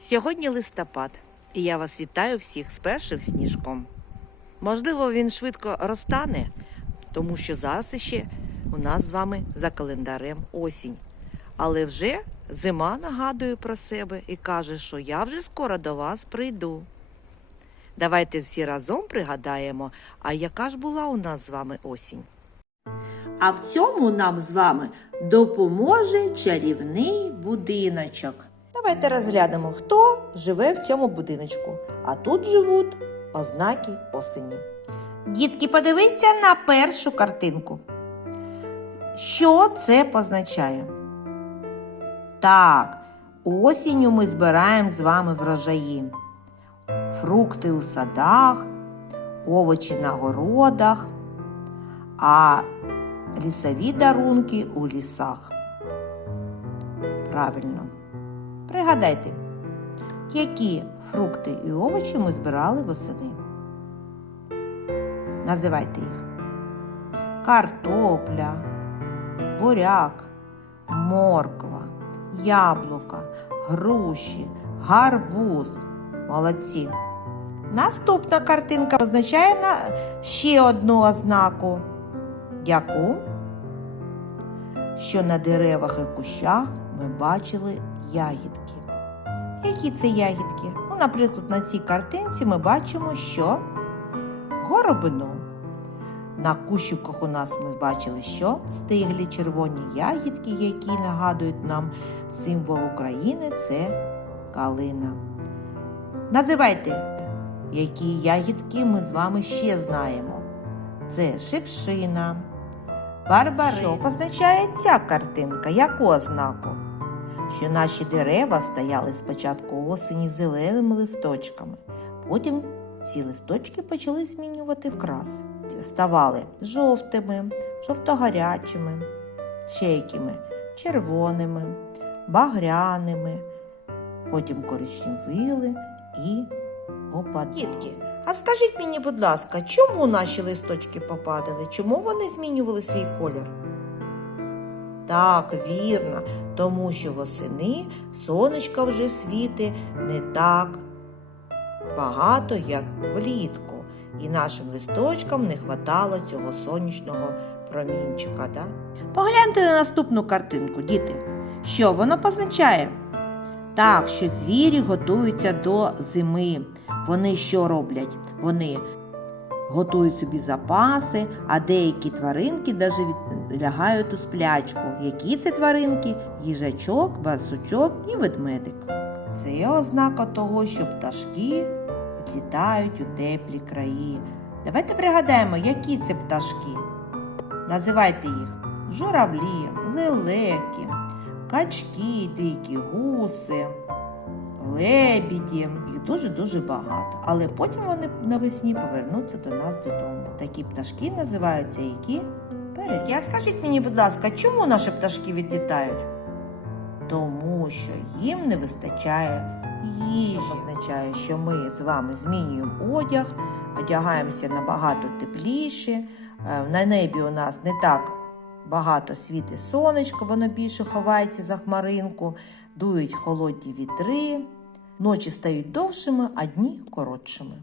Сьогодні листопад, і я вас вітаю всіх з першим сніжком. Можливо, він швидко розтане, тому що зараз іще у нас з вами за календарем осінь. Але вже зима нагадує про себе і каже, що я вже скоро до вас прийду. Давайте всі разом пригадаємо, а яка ж була у нас з вами осінь. А в цьому нам з вами допоможе чарівний будиночок. Давайте розглянемо, хто живе в цьому будиночку. А тут живуть ознаки осені. Дітки, подивіться на першу картинку. Що це позначає? Так, осінню ми збираємо з вами врожаї. Фрукти у садах, овочі на городах, а лісові дарунки у лісах. Правильно. Пригадайте, які фрукти і овочі ми збирали восени. Називайте їх. Картопля, буряк, морква, яблука, груші, гарбуз. Молодці. Наступна картинка означає на ще одну ознаку. Яку? Що на деревах і кущах ми бачили ягідки. Які це ягідки? Ну, наприклад, на цій картинці ми бачимо, що горобину. На кущиках у нас ми бачили, що стиглі червоні ягідки, які нагадують нам символ України це калина. Називайте, які ягідки ми з вами ще знаємо. Це шипшина, барбарис. Що позначає ця картинка? Яку ознаку? Що наші дерева стояли спочатку осені зеленими листочками, потім ці листочки почали змінювати вкрас. Ставали жовтими, жовтогарячими, ще якими червоними, багряними, потім коричневили і опадали. Дітки, а скажіть мені, будь ласка, чому наші листочки попадали? Чому вони змінювали свій колір? Так, вірно, тому що восени сонечка вже світи не так багато, як влітку, і нашим листочкам не хватало цього сонячного промінчика. Да? Погляньте на наступну картинку, діти. Що воно позначає? Так, що звірі готуються до зими. Вони що роблять? Вони готують собі запаси, а деякі тваринки навіть лягають у сплячку. Які це тваринки? Їжачок, барсучок і ведмедик. Це ознака того, що пташки відлітають у теплі краї. Давайте пригадаємо, які це пташки. Називайте їх журавлі, лелеки, качки, дикі гуси, лебіді. Їх дуже-дуже багато. Але потім вони навесні повернуться до нас додому. Такі пташки називаються які? Переді. А скажіть мені, будь ласка, чому наші пташки відлітають? Тому що їм не вистачає їжі. Означає, що ми з вами змінюємо одяг, одягаємося набагато тепліше. Е, На небі у нас не так багато світить сонечко, воно більше ховається за хмаринку, дують холодні вітри, ночі стають довшими, а дні коротшими.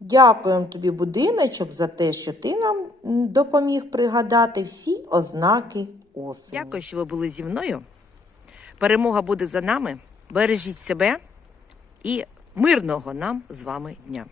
Дякуємо тобі, будиночок, за те, що ти нам допоміг пригадати всі ознаки осені. Дякую, що ви були зі мною. Перемога буде за нами. Бережіть себе і мирного нам з вами дня.